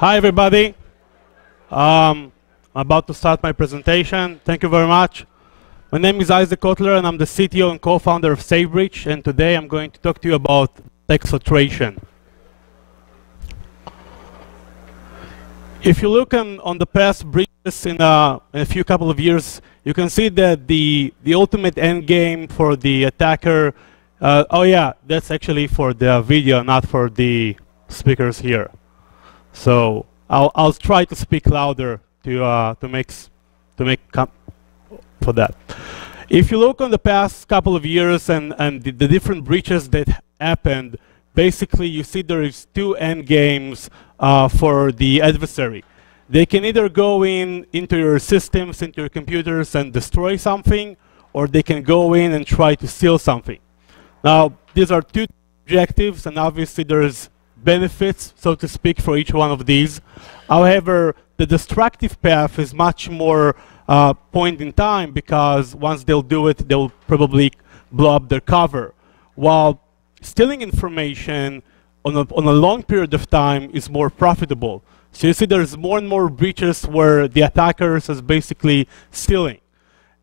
Hi, everybody. I'm about to start my presentation. Thank you very much. My name is Itzik Kotler, and I'm the CTO and co-founder of SafeBreach. And today I'm going to talk to you about exfiltration. If you look on the past breaches in a few couple of years, you can see that the ultimate end game for the attacker. Oh yeah, that's actually for the video, not for the speakers here. So I'll try to speak louder to make for that. If you look on the past couple of years and the different breaches that happened, basically you see there is two end games for the adversary. They can either go into your systems, into your computers and destroy something, or they can go in and try to steal something. Now, these are two objectives, and obviously there's benefits, so to speak, for each one of these. However, the destructive path is much more point in time, because once they'll do it, they'll probably blow up their cover. While stealing information on a long period of time is more profitable. So you see there's more and more breaches where the attackers is basically stealing.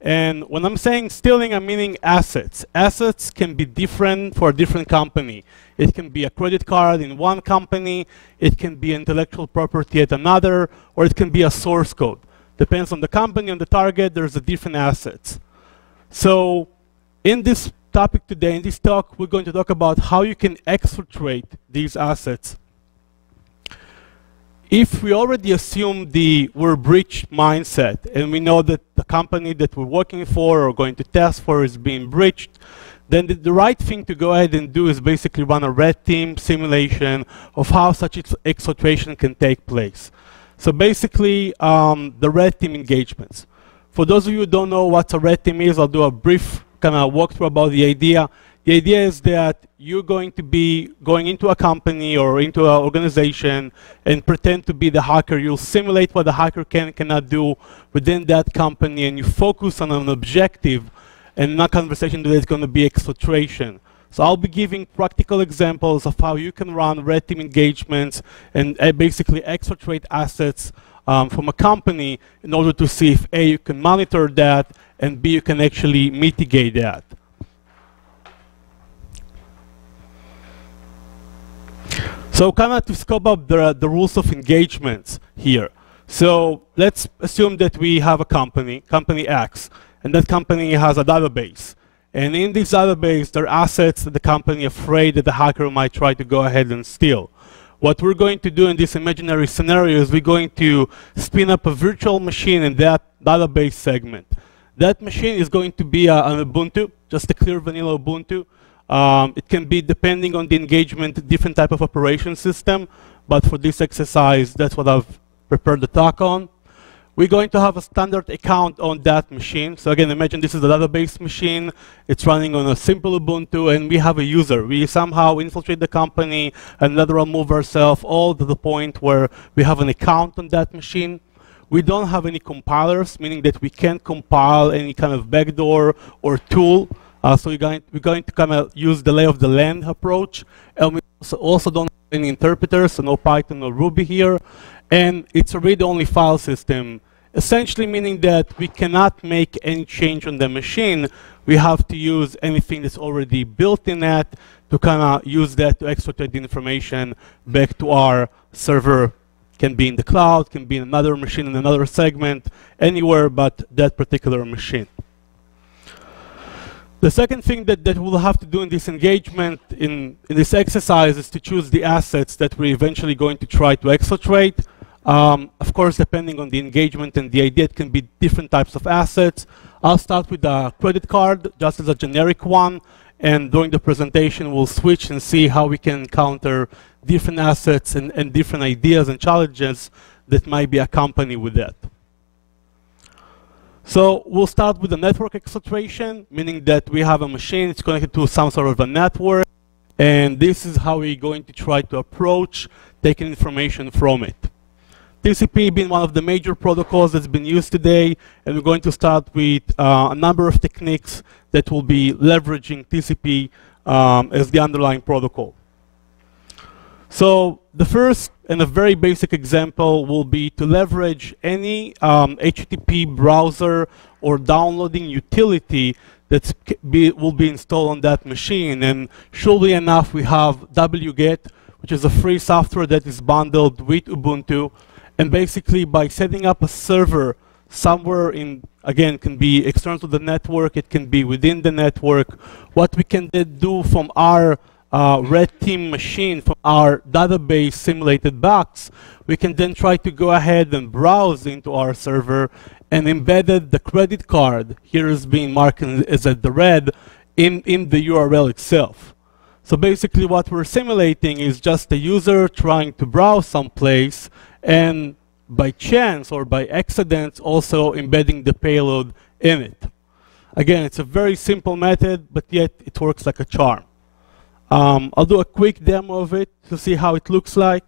And when I'm saying stealing, I'm meaning assets. Assets can be different for a different company. It can be a credit card in one company, it can be intellectual property at another, or it can be a source code. Depends on the company and the target, there's a different assets. So in this topic today, in this talk, we're going to talk about how you can exfiltrate these assets. If we already assume we're breached mindset, and we know that the company that we're working for or going to test for is being breached, then the right thing to go ahead and do is basically run a red team simulation of how such exfiltration can take place. So basically, the red team engagements. For those of you who don't know what a red team is, I'll do a brief kind of walkthrough about the idea. The idea is that you're going to be going into a company or into an organization and pretend to be the hacker. You'll simulate what the hacker cannot do within that company, and you focus on an objective and in a conversation that is going to be exfiltration. So I'll be giving practical examples of how you can run red team engagements and basically exfiltrate assets from a company in order to see if A, you can monitor that, and B, you can actually mitigate that. So kind of to scope up the rules of engagements here. So let's assume that we have a company X, and that company has a database. And in this database, there are assets that the company is afraid that the hacker might try to go ahead and steal. What we're going to do in this imaginary scenario is we're going to spin up a virtual machine in that database segment. That machine is going to be an Ubuntu, just a clear vanilla Ubuntu. It can be, depending on the engagement, different type of operation system. But for this exercise, that's what I've prepared the talk on. We're going to have a standard account on that machine. So again, imagine this is a database machine. It's running on a simple Ubuntu, and we have a user. We somehow infiltrate the company and lateral move ourselves all to the point where we have an account on that machine. We don't have any compilers, meaning that we can't compile any kind of backdoor or tool. So we're going to kind of use the lay of the land approach. And we also don't have any interpreters, so no Python or Ruby here. And it's a read-only file system, essentially meaning that we cannot make any change on the machine. We have to use anything that's already built in that to kind of use that to exfiltrate the information back to our server. Can be in the cloud, can be in another machine in another segment, anywhere but that particular machine. The second thing that we'll have to do in this engagement, in this exercise, is to choose the assets that we're eventually going to try to exfiltrate. Of course, depending on the engagement and the idea, it can be different types of assets. I'll start with a credit card, just as a generic one, and during the presentation, we'll switch and see how we can counter different assets and different ideas and challenges that might be accompanied with that. So we'll start with the network exfiltration, meaning that we have a machine, it's connected to some sort of a network, and this is how we're going to try to approach taking information from it. TCP being one of the major protocols that's been used today, and we're going to start with a number of techniques that will be leveraging TCP as the underlying protocol. So the first and a very basic example will be to leverage any HTTP browser or downloading utility that will be installed on that machine. And surely enough, we have wget, which is a free software that is bundled with Ubuntu. And basically, by setting up a server somewhere in, again, can be external to the network, it can be within the network, what we can then do from our red team machine, from our database simulated box, we can then try to go ahead and browse into our server and embedded the credit card, here is being marked as at the red, in the URL itself. So basically what we're simulating is just a user trying to browse someplace and by chance or by accident also embedding the payload in it. Again, it's a very simple method, but yet it works like a charm. I'll do a quick demo of it to see how it looks like.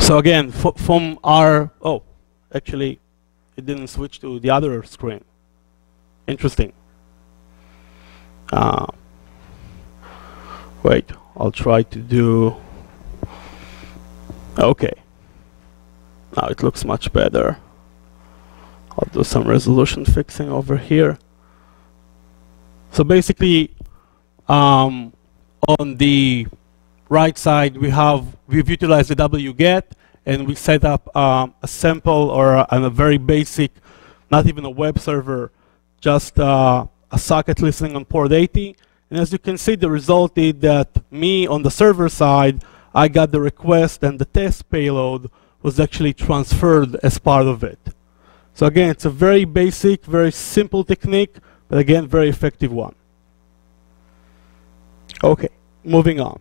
So again, from our, oh, actually, it didn't switch to the other screen. Interesting. Wait, I'll try to do, okay. Now it looks much better. I'll do some resolution fixing over here. So basically, on the right side, we've utilized the wget, and we set up a sample or a very basic, not even a web server, just a socket listening on port 80. And as you can see, the result is that me on the server side, I got the request and the test payload was actually transferred as part of it. So again, it's a very basic, very simple technique, but again, very effective one. Okay, moving on.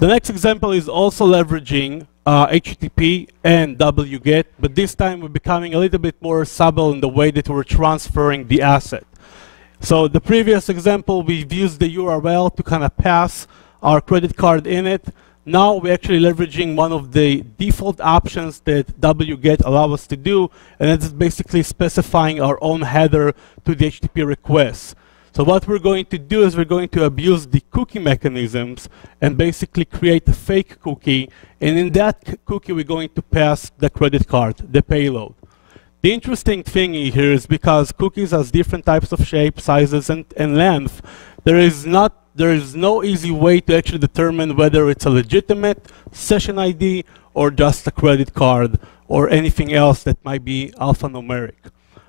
The next example is also leveraging HTTP and wget, but this time we're becoming a little bit more subtle in the way that we're transferring the asset. So the previous example, we've used the URL to kind of pass our credit card in it. Now we're actually leveraging one of the default options that wget allows us to do, and it's basically specifying our own header to the HTTP request. So what we're going to do is we're going to abuse the cookie mechanisms and basically create a fake cookie. And in that cookie, we're going to pass the credit card, the payload. The interesting thing here is because cookies has different types of shape, sizes, and length, there is no easy way to actually determine whether it's a legitimate session ID or just a credit card or anything else that might be alphanumeric.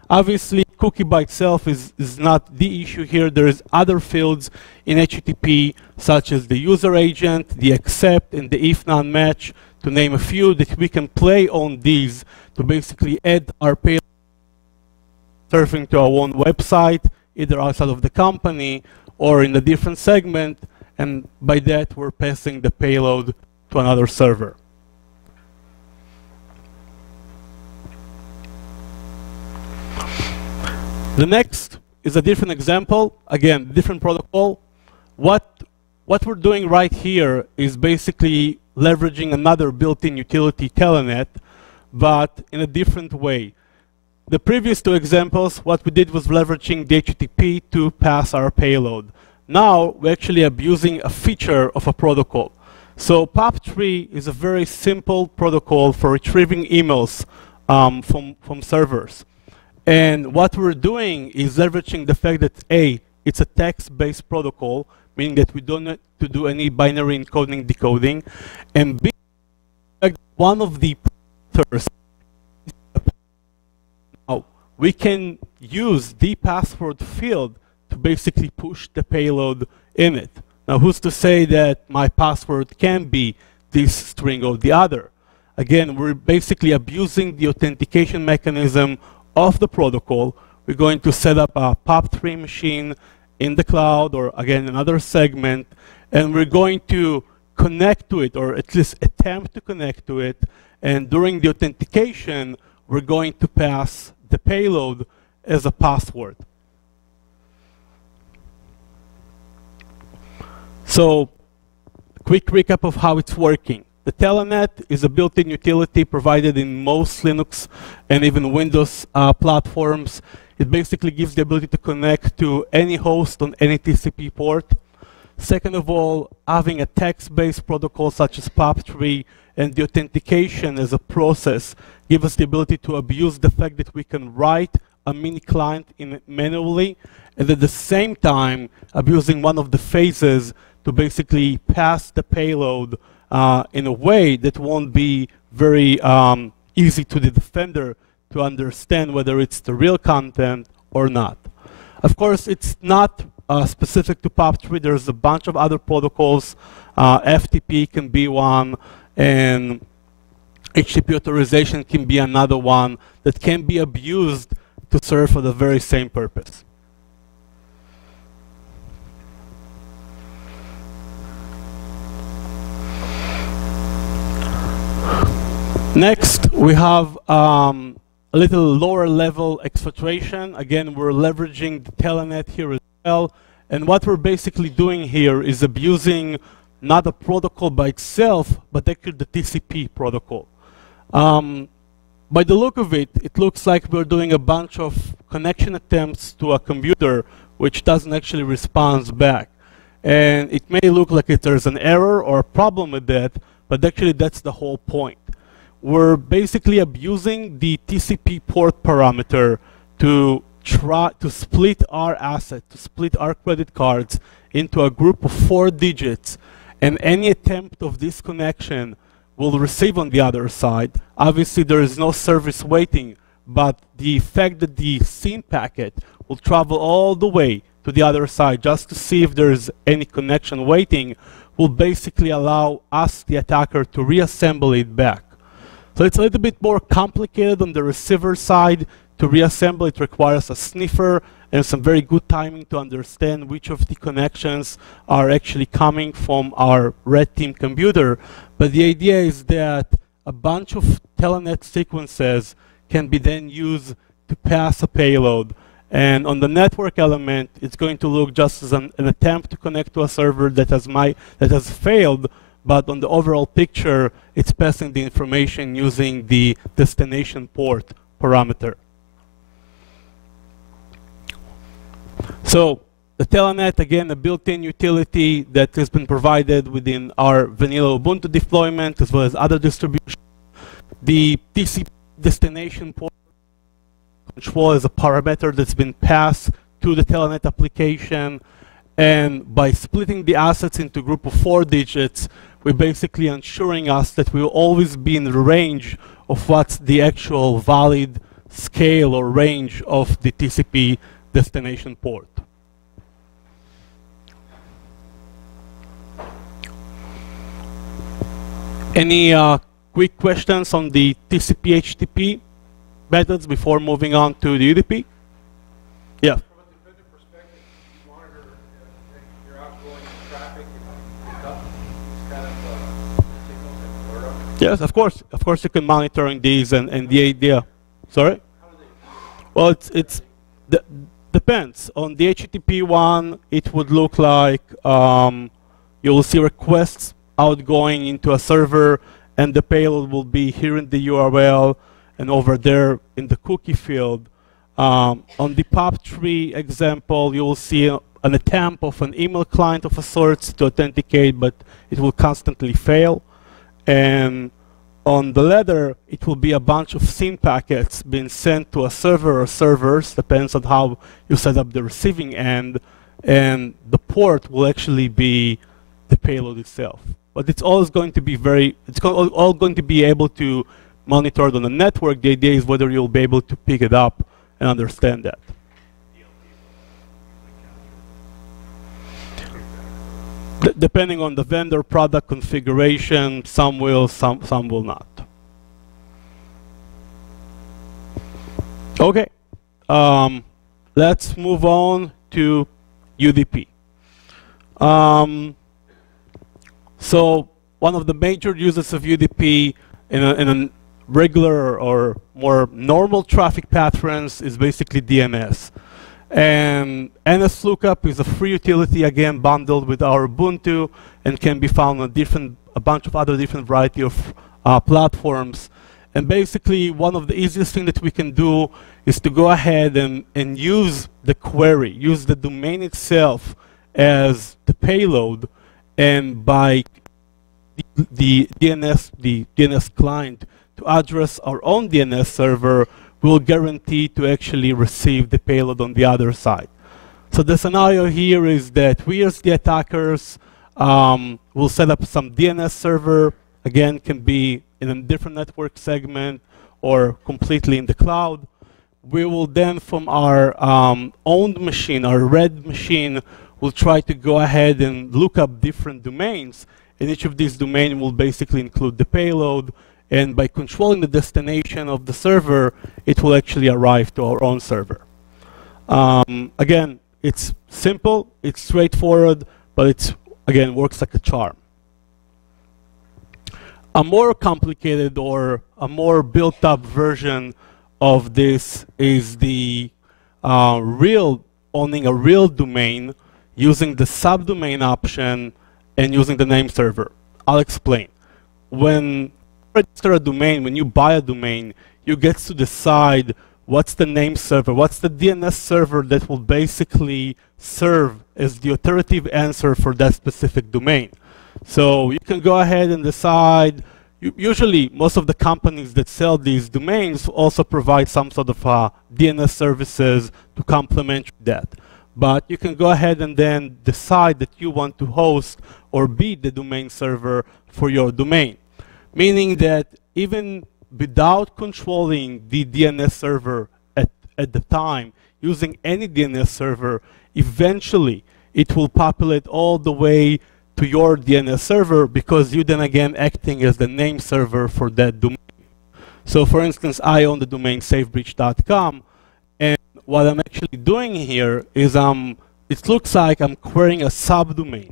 Obviously, cookie by itself is not the issue here. There's other fields in HTTP, such as the user agent, the accept, and the if non match, to name a few, that we can play on these to basically add our payload surfing to our own website, either outside of the company or in a different segment, and by that we're passing the payload to another server. The next is a different example. Again, different protocol. What we're doing right here is basically leveraging another built-in utility, Telenet, but in a different way. The previous two examples, what we did was leveraging the HTTP to pass our payload. Now, we're actually abusing a feature of a protocol. So POP3 is a very simple protocol for retrieving emails from servers. And what we're doing is leveraging the fact that A, it's a text-based protocol, meaning that we don't need to do any binary encoding, decoding, and B, one of the parameters, now we can use the password field to basically push the payload in it. Now, who's to say that my password can be this string or the other? Again, we're basically abusing the authentication mechanism of the protocol. We're going to set up a POP3 machine in the cloud, or again, another segment, and we're going to connect to it, or at least attempt to connect to it, and during the authentication, we're going to pass the payload as a password. So, quick recap of how it's working. The Telenet is a built-in utility provided in most Linux and even Windows platforms. It basically gives the ability to connect to any host on any TCP port. Second of all, having a text-based protocol such as POP3 and the authentication as a process give us the ability to abuse the fact that we can write a mini client manually, and at the same time abusing one of the phases to basically pass the payload in a way that won't be very easy to the defender to understand whether it's the real content or not. Of course, it's not specific to POP3. There's a bunch of other protocols. FTP can be one, and HTTP authorization can be another one that can be abused to serve for the very same purpose. Next, we have a little lower level exfiltration. Again, we're leveraging the Telenet here as well. And what we're basically doing here is abusing not a protocol by itself, but actually the TCP protocol. By the look of it, it looks like we're doing a bunch of connection attempts to a computer which doesn't actually respond back. And it may look like there's an error or a problem with that, but actually that's the whole point. We're basically abusing the TCP port parameter to try to split our asset, to split our credit cards into a group of 4 digits, and any attempt of this connection will receive on the other side. Obviously, there is no service waiting, but the fact that the SYN packet will travel all the way to the other side just to see if there is any connection waiting will basically allow us, the attacker, to reassemble it back. So it's a little bit more complicated on the receiver side. To reassemble, it requires a sniffer and some very good timing to understand which of the connections are actually coming from our red team computer. But the idea is that a bunch of Telenet sequences can be then used to pass a payload. And on the network element, it's going to look just as an attempt to connect to a server that has failed. But on the overall picture, it's passing the information using the destination port parameter. So the Telenet, again, a built-in utility that has been provided within our vanilla Ubuntu deployment as well as other distributions. The TCP destination port control is a parameter that's been passed to the Telenet application. And by splitting the assets into a group of 4 digits, we're basically ensuring us that we will always be in the range of what's the actual valid scale or range of the TCP destination port. Any quick questions on the TCP HTTP methods before moving on to the UDP? Yeah. Yes, of course. Of course, you can monitoring these, and the idea. Sorry. Well, it's depends on the HTTP one. It would look like you will see requests outgoing into a server, and the payload will be here in the URL and over there in the cookie field. On the POP3 example, you will see an attempt of an email client of a sort to authenticate, but it will constantly fail. And on the letter, it will be a bunch of SYN packets being sent to a server or servers, depends on how you set up the receiving end, and the port will actually be the payload itself. But it's always going to be all going to be able to monitor it on the network. The idea is whether you'll be able to pick it up and understand that. Depending on the vendor product configuration, some will, some will not. Okay, let's move on to UDP. So one of the major uses of UDP in a regular or more normal traffic patterns is basically DNS. And NSLOOKUP is a free utility, again, bundled with our Ubuntu, and can be found on a bunch of other different variety of platforms. And basically, one of the easiest things that we can do is to go ahead and use the query, use the domain itself as the payload, and by the DNS client to address our own DNS server, we'll guarantee to actually receive the payload on the other side. So the scenario here is that we as the attackers will set up some DNS server, again, can be in a different network segment or completely in the cloud. We will then, from our owned machine, our red machine, will try to go ahead and look up different domains, and each of these domains will basically include the payload, and by controlling the destination of the server, it will actually arrive to our own server. Again, it's simple, it's straightforward, but it's, again, works like a charm. A more complicated or a more built-up version of this is the owning a real domain using the subdomain option and using the name server. I'll explain. When you register a domain, when you buy a domain, you get to decide what's the name server, what's the DNS server that will basically serve as the authoritative answer for that specific domain. So you can go ahead and decide. Usually, most of the companies that sell these domains also provide some sort of DNS services to complement that. But you can go ahead and then decide that you want to host or be the domain server for your domain. Meaning that even without controlling the DNS server at the time, using any DNS server, eventually it will populate all the way to your DNS server, because you then again acting as the name server for that domain. So for instance, I own the domain SafeBreach.com, and what I'm actually doing here is it looks like I'm querying a subdomain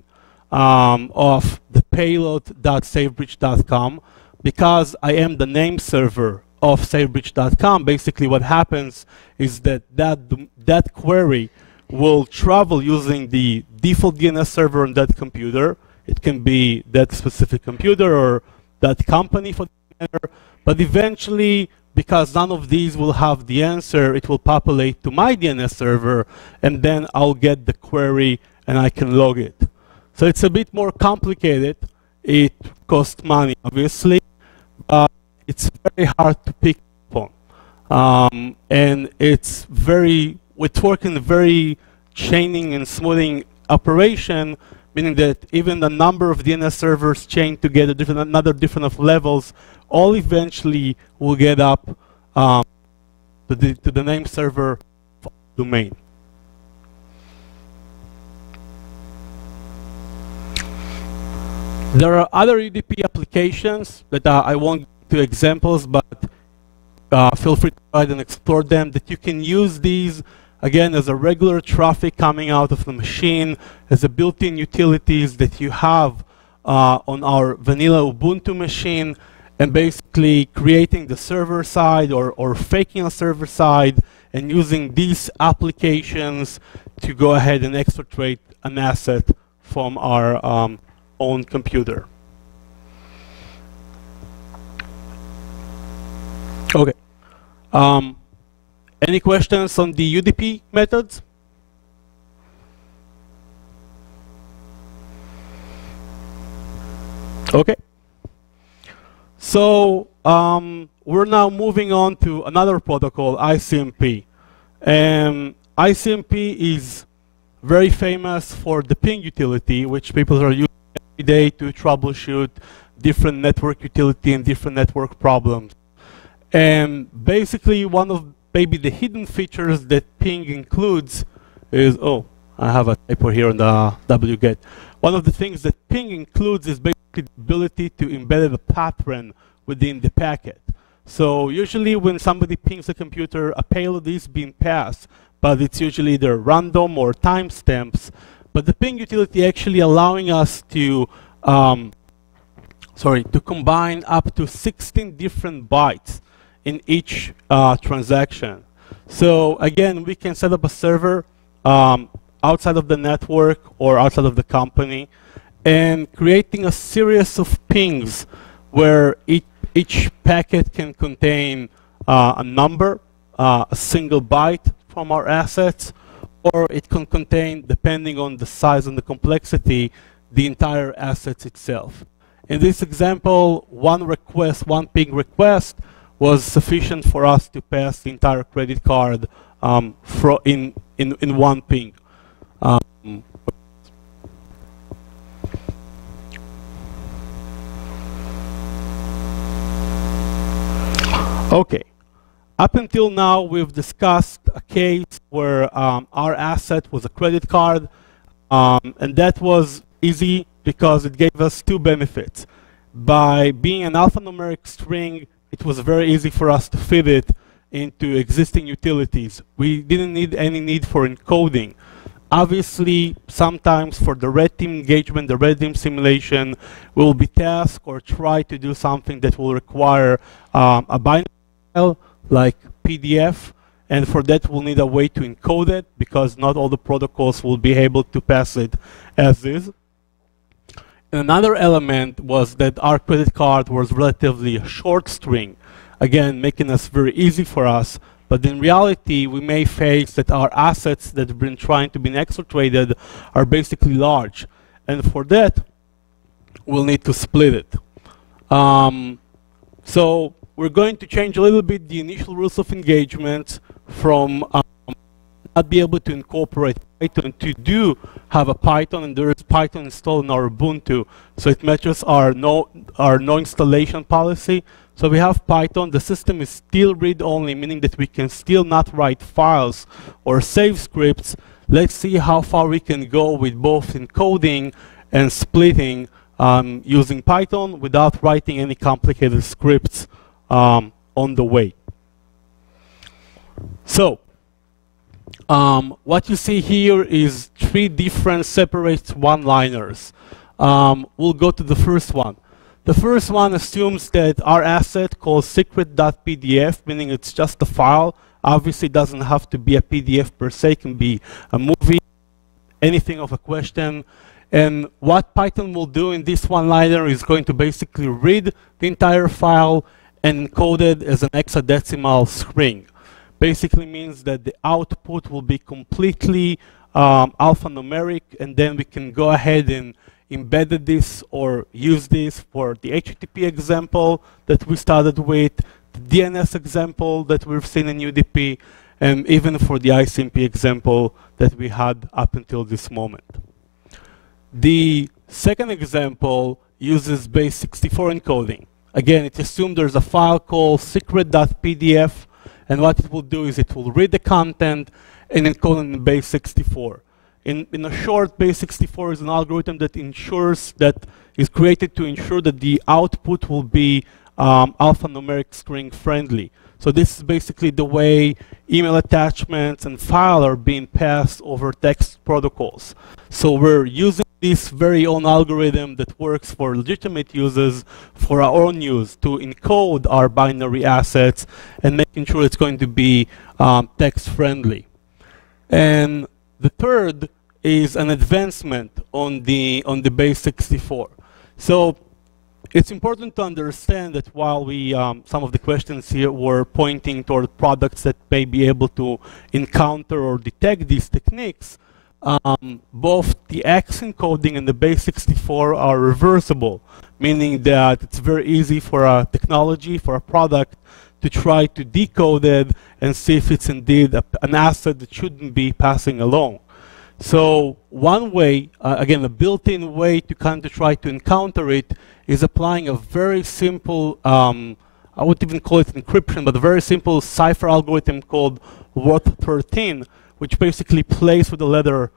of the payload.safebreach.com. Because I am the name server of SafeBreach.com, basically what happens is that query will travel using the default DNS server on that computer. It can be that specific computer or that company for that matter. But eventually, because none of these will have the answer, it will populate to my DNS server, and then I'll get the query and I can log it. So it's a bit more complicated. It costs money, obviously. It's very hard to pick up on. And it's working very chaining and smoothing operation, meaning that even the number of DNS servers chained together, another different of levels, all eventually will get up to the name server domain. There are other UDP applications that I won't go to examples, but feel free to go ahead and explore them, that you can use these, again, as a regular traffic coming out of the machine, as a built-in utilities that you have on our vanilla Ubuntu machine, and basically creating the server side or faking a server side and using these applications to go ahead and exfiltrate an asset from our own computer. Okay. Any questions on the UDP methods? Okay. So we're now moving on to another protocol, ICMP. And ICMP is very famous for the ping utility, which people are using every day to troubleshoot different network utility and different network problems. And basically, one of maybe the hidden features that ping includes is, oh, I have a typo here on the wget. One of the things that ping includes is basically the ability to embed a pattern within the packet. So usually when somebody pings a computer, a payload is being passed, but it's usually either random or timestamps. But the ping utility actually allowing us to combine up to 16 different bytes in each transaction. So again, we can set up a server outside of the network or outside of the company, and creating a series of pings where each packet can contain a number, a single byte from our assets, or it can contain, depending on the size and the complexity, the entire assets itself. In this example, one ping request was sufficient for us to pass the entire credit card in one ping. Okay. Up until now, we've discussed a case where our asset was a credit card, and that was easy because it gave us two benefits. By being an alphanumeric string, it was very easy for us to fit it into existing utilities. We didn't need any need for encoding. Obviously, sometimes for the red team engagement, the red team simulation, we'll be tasked or try to do something that will require a binary file like PDF, and for that we'll need a way to encode it because not all the protocols will be able to pass it as is. And another element was that our credit card was relatively a short string, again making us very easy for us, but in reality we may face that our assets that have been trying to be exfiltrated are basically large, and for that we'll need to split it. So we're going to change a little bit the initial rules of engagement from not be able to incorporate Python to do have a Python, and there is Python installed in our Ubuntu, so it matches our no installation policy. So we have Python. The system is still read-only, meaning that we can still not write files or save scripts. Let's see how far we can go with both encoding and splitting using Python without writing any complicated scripts on the way. So, what you see here is three different separate one-liners. We'll go to the first one. The first one assumes that our asset called secret.pdf, meaning it's just a file. Obviously, it doesn't have to be a PDF per se. It can be a movie, anything of a question. And what Python will do in this one-liner is going to basically read the entire file and encode it as an hexadecimal string. Basically means that the output will be completely alphanumeric, and then we can go ahead and embed this or use this for the HTTP example that we started with, the DNS example that we've seen in UDP, and even for the ICMP example that we had up until this moment. The second example uses base 64 encoding. Again, it assumes there's a file called secret.pdf, and what it will do is it will read the content and encode it in base 64. In a short, base 64 is an algorithm that is created to ensure that the output will be alphanumeric string friendly. So this is basically the way email attachments and file are being passed over text protocols. So we're using this very own algorithm that works for legitimate users for our own use to encode our binary assets and making sure it's going to be text friendly. And the third is an advancement on the base 64. So it's important to understand that while we some of the questions here were pointing toward products that may be able to encounter or detect these techniques, both the X encoding and the base 64 are reversible, meaning that it's very easy for a technology, for a product, to try to decode it and see if it's indeed an asset that shouldn't be passing along. So one way, again, a built-in way to kind of try to encounter it is applying a very simple, I wouldn't even call it encryption, but a very simple cipher algorithm called WOT13, which basically plays with the letter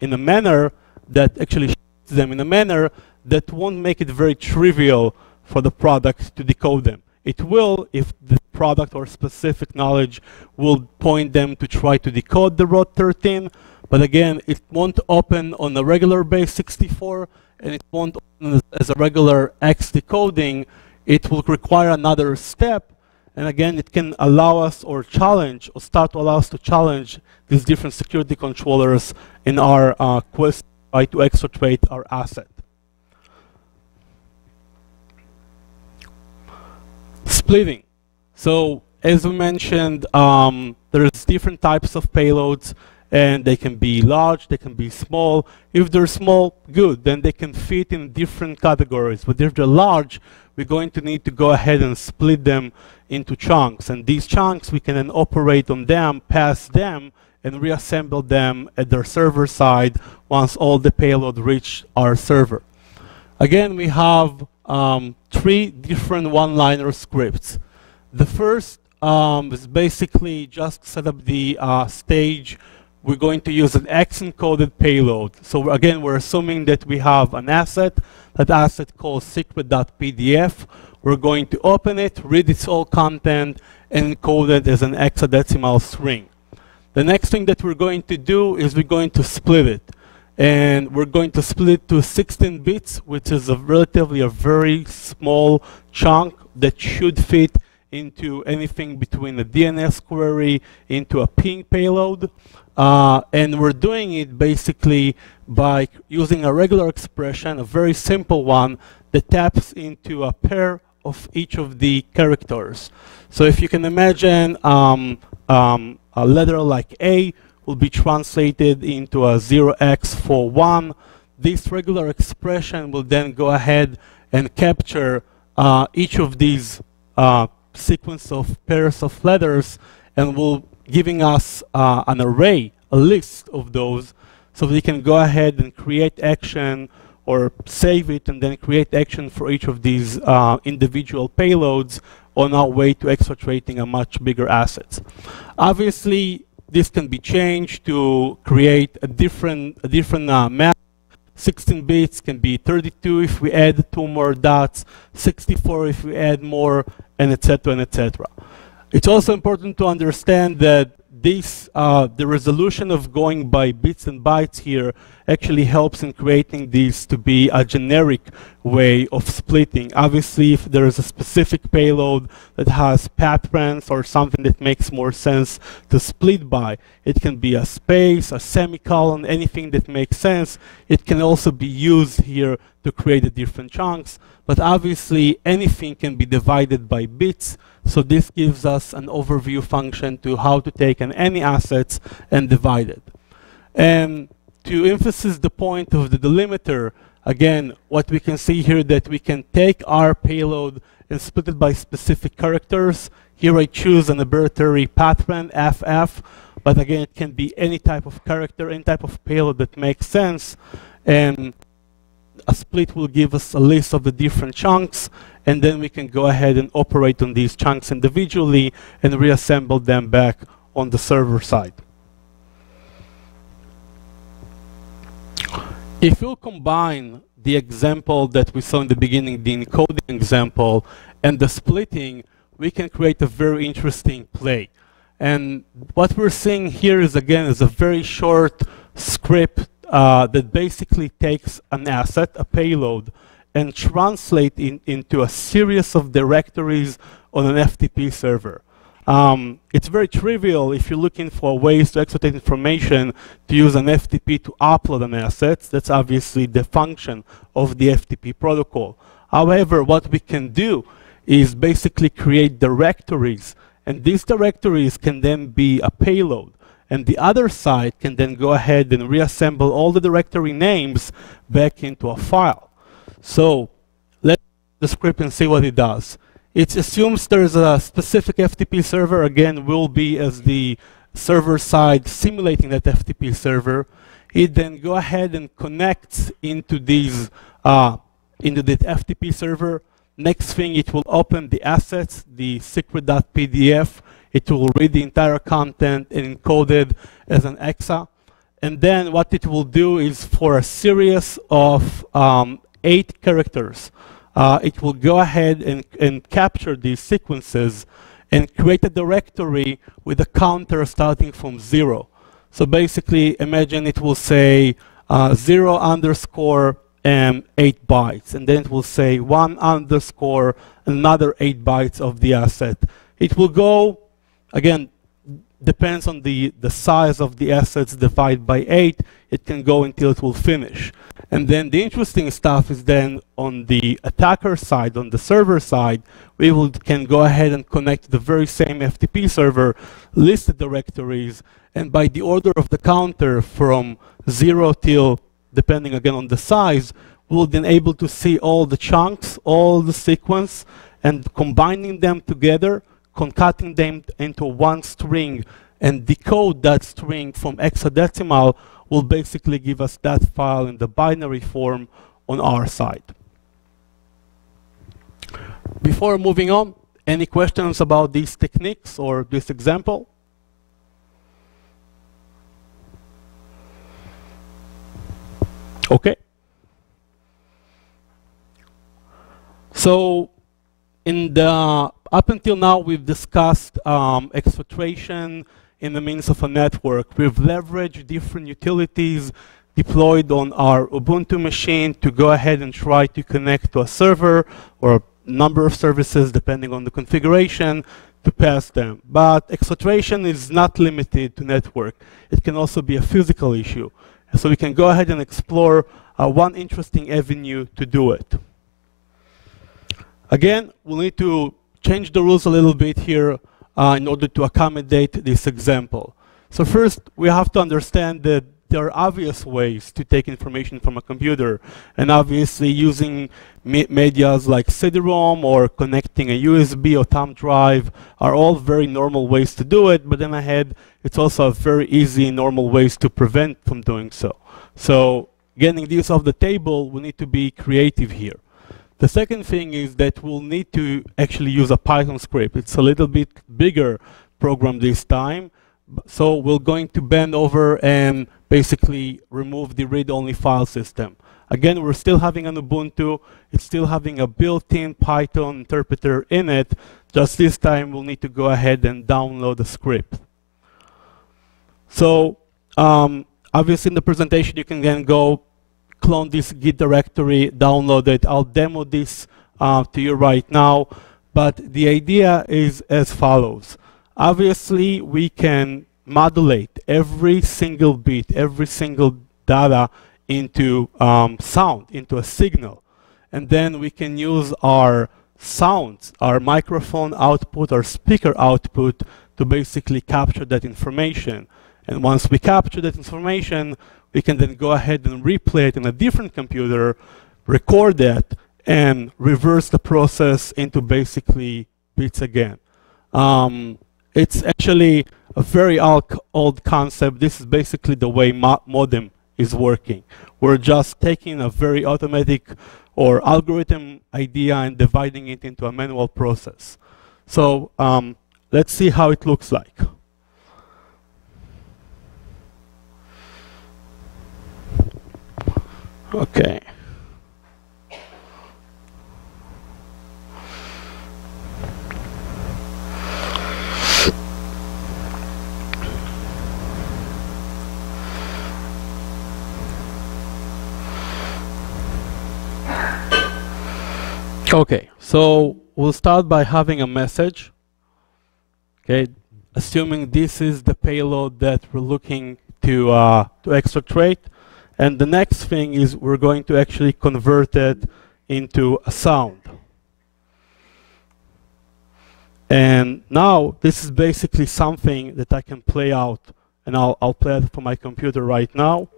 in a manner that actually shifts them in a manner that won't make it very trivial for the product to decode them. It will if the product or specific knowledge will point them to try to decode the WOT13, but again, it won't open on a regular base 64, and it won't open as a regular X decoding. It will require another step, And again, it can allow us or challenge or start to allow us to challenge these different security controllers in our quest to exfiltrate our asset. Splitting. So as we mentioned, there's different types of payloads, and they can be large, they can be small. If they're small, good, then they can fit in different categories. But if they're large, we're going to need to go ahead and split them into chunks. And these chunks, we can then operate on them, pass them, and reassemble them at their server side once all the payload reach our server. Again, we have 3 different one-liner scripts. The first is basically just set up the stage. We're going to use an X-encoded payload. So again, we're assuming that we have an asset. That asset called secret.pdf. We're going to open it, read its all content, and encode it as an hexadecimal string. The next thing that we're going to do is we're going to split it. And we're going to split it to 16 bits, which is relatively a very small chunk that should fit into anything between a DNS query into a ping payload. And we're doing it basically by using a regular expression, a very simple one, that taps into a pair of each of the characters. So if you can imagine a letter like A will be translated into a 0x for 1. This regular expression will then go ahead and capture each of these sequence of pairs of letters, and will giving us an array, a list of those, so we can go ahead and create action or save it and then create action for each of these individual payloads on our way to exfiltrating a much bigger asset. Obviously, this can be changed to create a different map. 16 bits can be 32 if we add 2 more dots, 64 if we add more, and etc. and etc. It's also important to understand that this, the resolution of going by bits and bytes here actually helps in creating these to be a generic way of splitting. Obviously, if there is a specific payload that has patterns or something that makes more sense to split by, it can be a space, a semicolon, anything that makes sense. It can also be used here to create the different chunks, but obviously anything can be divided by bits. So this gives us an overview function to how to take any assets and divide it. And to emphasize the point of the delimiter, again, what we can see here that we can take our payload and split it by specific characters. Here I choose an arbitrary pattern, FF, but again, it can be any type of character, any type of payload that makes sense. And a split will give us a list of the different chunks, and then we can go ahead and operate on these chunks individually and reassemble them back on the server side. If you combine the example that we saw in the beginning, the encoding example, and the splitting, we can create a very interesting play. And what we're seeing here is, again, is a very short script that basically takes an asset, a payload, and translate into a series of directories on an FTP server. It's very trivial if you're looking for ways to exfiltrate information to use an FTP to upload an asset. That's obviously the function of the FTP protocol. However, what we can do is basically create directories, and these directories can then be a payload. And the other side can then go ahead and reassemble all the directory names back into a file. So let's run the script and see what it does. It assumes there's a specific FTP server. Again, will be as the server side simulating that FTP server. It then go ahead and connects into these into the FTP server. Next thing, it will open the assets, the secret.pdf. It will read the entire content and encode it as an exa. And then what it will do is, for a series of 8 characters, it will go ahead and capture these sequences and create a directory with a counter starting from 0. So basically, imagine it will say 0 underscore 8 bytes, and then it will say 1 underscore another 8 bytes of the asset. It will go, again, depends on the size of the assets divided by 8. It can go until it will finish. And then the interesting stuff is then on the attacker side, on the server side, we can go ahead and connect to the very same FTP server, list the directories, and by the order of the counter from 0 till, depending again on the size, we'll then able to see all the chunks, all the sequence, and combining them together, concatenating them into one string, and decode that string from hexadecimal will basically give us that file in the binary form on our side. Before moving on, any questions about these techniques or this example? Okay. So up until now, we've discussed exfiltration in the means of a network. We've leveraged different utilities deployed on our Ubuntu machine to go ahead and try to connect to a server or a number of services, depending on the configuration, to pass them. But exfiltration is not limited to network. It can also be a physical issue. So we can go ahead and explore one interesting avenue to do it. Again, we'll need to change the rules a little bit here in order to accommodate this example. So first, we have to understand that there are obvious ways to take information from a computer, and obviously using medias like CD-ROM or connecting a USB or thumb drive are all very normal ways to do it, but then ahead, it's also a very easy normal ways to prevent from doing so. So getting this off the table, we need to be creative here. The second thing is that we'll need to actually use a Python script. It's a little bit bigger program this time. So we're going to bend over and basically remove the read-only file system. Again, we're still having an Ubuntu. It's still having a built-in Python interpreter in it. Just this time, we'll need to go ahead and download the script. So obviously in the presentation, you can then go clone this Git directory, download it. I'll demo this to you right now. But the idea is as follows. Obviously, we can modulate every single bit, every single data into sound, into a signal. And then we can use our sounds, our microphone output, our speaker output to basically capture that information. And once we capture that information, we can then go ahead and replay it in a different computer, record that, and reverse the process into basically bits again. It's actually a very old concept. This is basically the way modem is working. We're just taking a very automatic or algorithm idea and dividing it into a manual process. So let's see how it looks like. Okay. Okay, so we'll start by having a message. Okay, assuming this is the payload that we're looking to exfiltrate. And the next thing is we're going to actually convert it into a sound. And now this is basically something that I can play out, and I'll play it for my computer right now.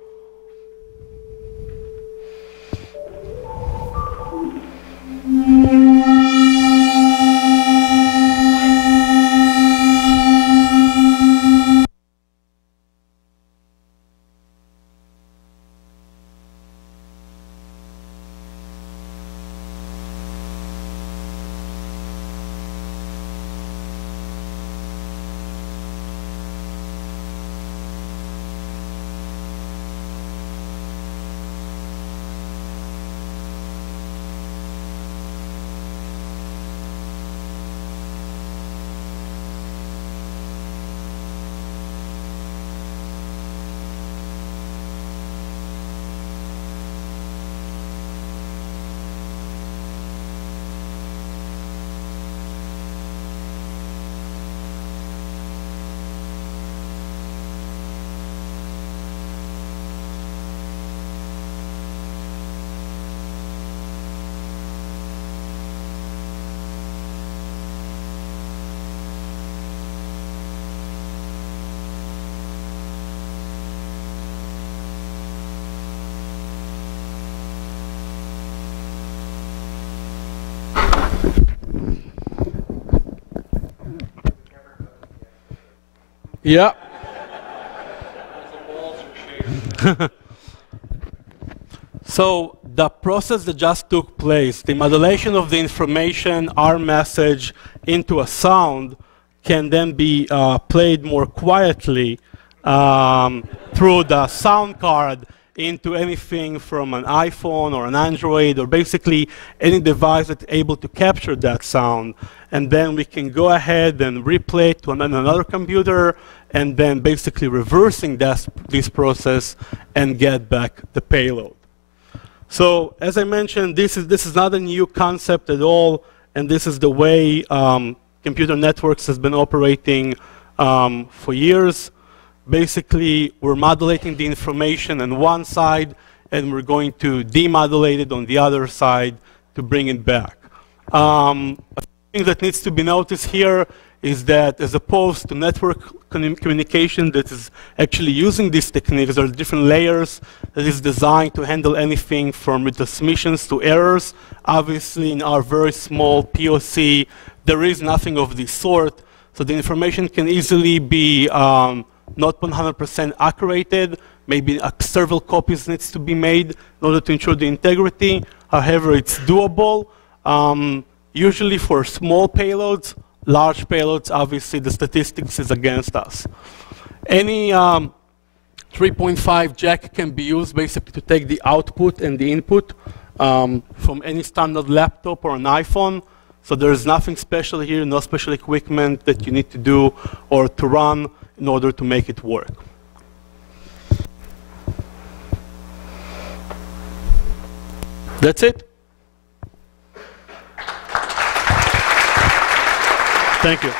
Yeah. So the process that just took place, the modulation of the information, our message, into a sound, can then be played more quietly through the sound card into anything from an iPhone or an Android, or basically any device that's able to capture that sound. And then we can go ahead and replay it to another computer, and then basically reversing this process and get back the payload. So as I mentioned, this is not a new concept at all, and this is the way computer networks has been operating for years. Basically, we're modulating the information on one side, and we're going to demodulate it on the other side to bring it back. A thing that needs to be noticed here is that as opposed to network communication that is actually using these techniques, there are different layers that is designed to handle anything from retransmissions to errors. Obviously, in our very small POC, there is nothing of this sort, so the information can easily be not 100% accurate. Maybe several copies needs to be made in order to ensure the integrity. However, it's doable. Usually for small payloads. Large payloads, obviously, the statistics is against us. Any 3.5 jack can be used basically to take the output and the input from any standard laptop or an iPhone. So there's nothing special here, no special equipment that you need to do or to run in order to make it work. That's it. Thank you.